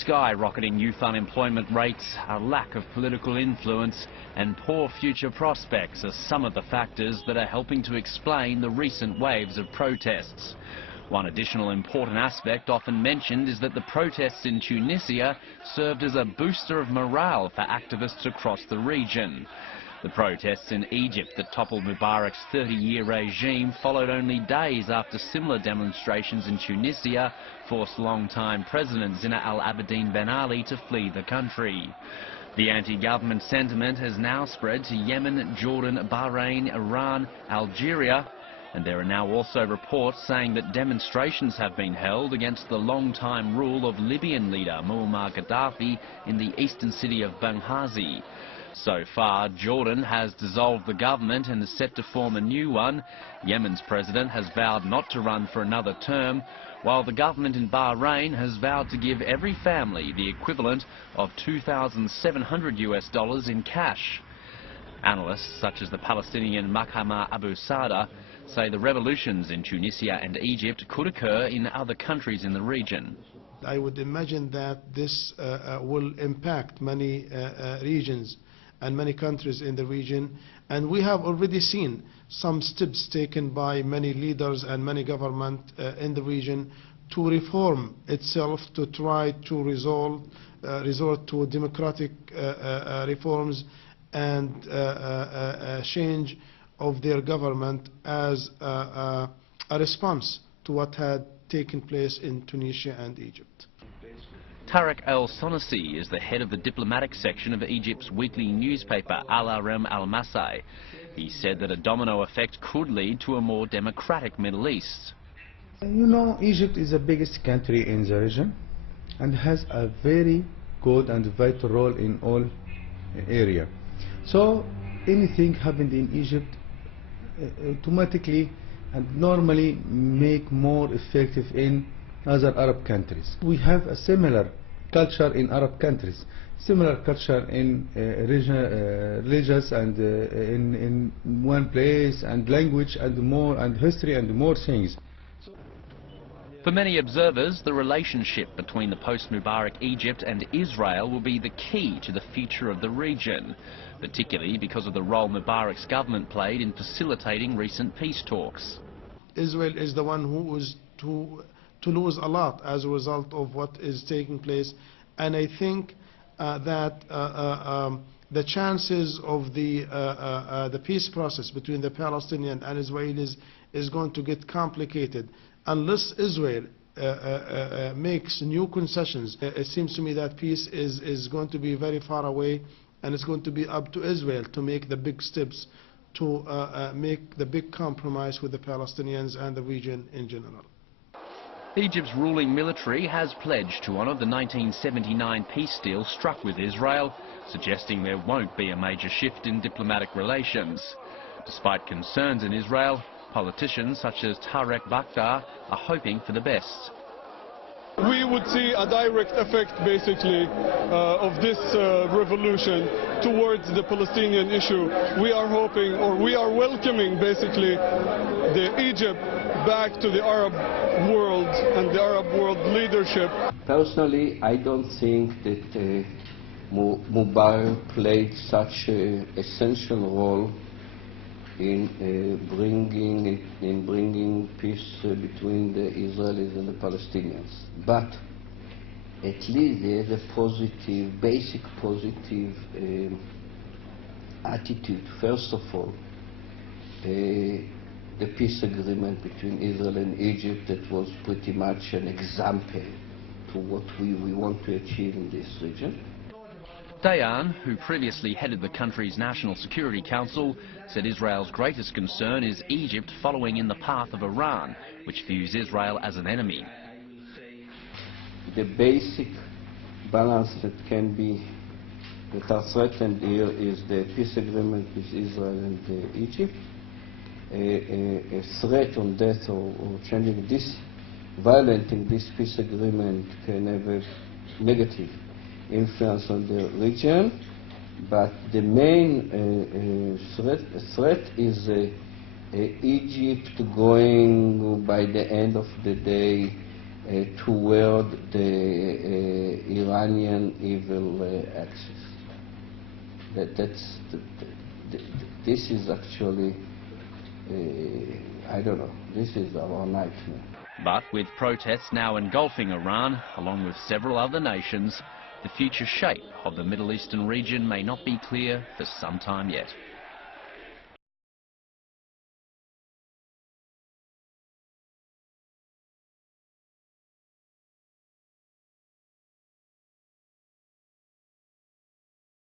Skyrocketing youth unemployment rates, a lack of political influence and poor future prospects are some of the factors that are helping to explain the recent waves of protests. One additional important aspect often mentioned is that the protests in Tunisia served as a booster of morale for activists across the region. The protests in Egypt that toppled Mubarak's 30-year regime followed only days after similar demonstrations in Tunisia forced long-time President Zine al-Abidine Ben Ali to flee the country. The anti-government sentiment has now spread to Yemen, Jordan, Bahrain, Iran, Algeria, and there are now also reports saying that demonstrations have been held against the long-time rule of Libyan leader Muammar Gaddafi in the eastern city of Benghazi. So far, Jordan has dissolved the government and is set to form a new one. Yemen's president has vowed not to run for another term, while the government in Bahrain has vowed to give every family the equivalent of $2,700 in cash. Analysts such as the Palestinian Mahama Abu Sada say the revolutions in Tunisia and Egypt could occur in other countries in the region. I would imagine that this will impact many regions and many countries in the region, and we have already seen some steps taken by many leaders and many governments in the region to reform itself, to try to resort to democratic reforms and change of their government as a response to what had taken place in Tunisia and Egypt. Tarek El-Sonasi is the head of the diplomatic section of Egypt's weekly newspaper Al-Arem Al-Masai. He said that a domino effect could lead to a more democratic Middle East. You know, Egypt is the biggest country in the region and has a very good and vital role in all areas. So anything happened in Egypt automatically and normally make more effective in other Arab countries. We have a similar culture in Arab countries, similar culture in religious and in one place, and language and more, and history and more things. For many observers, the relationship between the post-Mubarak Egypt and Israel will be the key to the future of the region, particularly because of the role Mubarak's government played in facilitating recent peace talks. Israel is the one who is to lose a lot as a result of what is taking place, and I think that the chances of the peace process between the Palestinians and Israelis is going to get complicated unless Israel makes new concessions. It seems to me that peace is going to be very far away, and it's going to be up to Israel to make the big steps to make the big compromise with the Palestinians and the region in general. Egypt's ruling military has pledged to honour the 1979 peace deal struck with Israel, suggesting there won't be a major shift in diplomatic relations. Despite concerns in Israel, politicians such as Tarek Bakhtar are hoping for the best. We would see a direct effect, basically, of this revolution towards the Palestinian issue. We are hoping, or we are welcoming, basically, the Egypt back to the Arab world and the Arab world leadership. Personally, I don't think that Mubarak played such an essential role in bringing peace between the Israelis and the Palestinians. But at least there's a positive, basic positive attitude. First of all, the peace agreement between Israel and Egypt, that was pretty much an example to what we want to achieve in this region. Dayan, who previously headed the country's National Security Council, said Israel's greatest concern is Egypt following in the path of Iran, which views Israel as an enemy. The basic balance that can be, that are threatened here, is the peace agreement with Israel and Egypt. A threat on death or changing this, violating this peace agreement can have a negative influence on the region, but the main threat is Egypt going, by the end of the day, toward the Iranian evil axis. This is actually, I don't know, this is our nightmare. But with protests now engulfing Iran, along with several other nations, the future shape of the Middle Eastern region may not be clear for some time yet.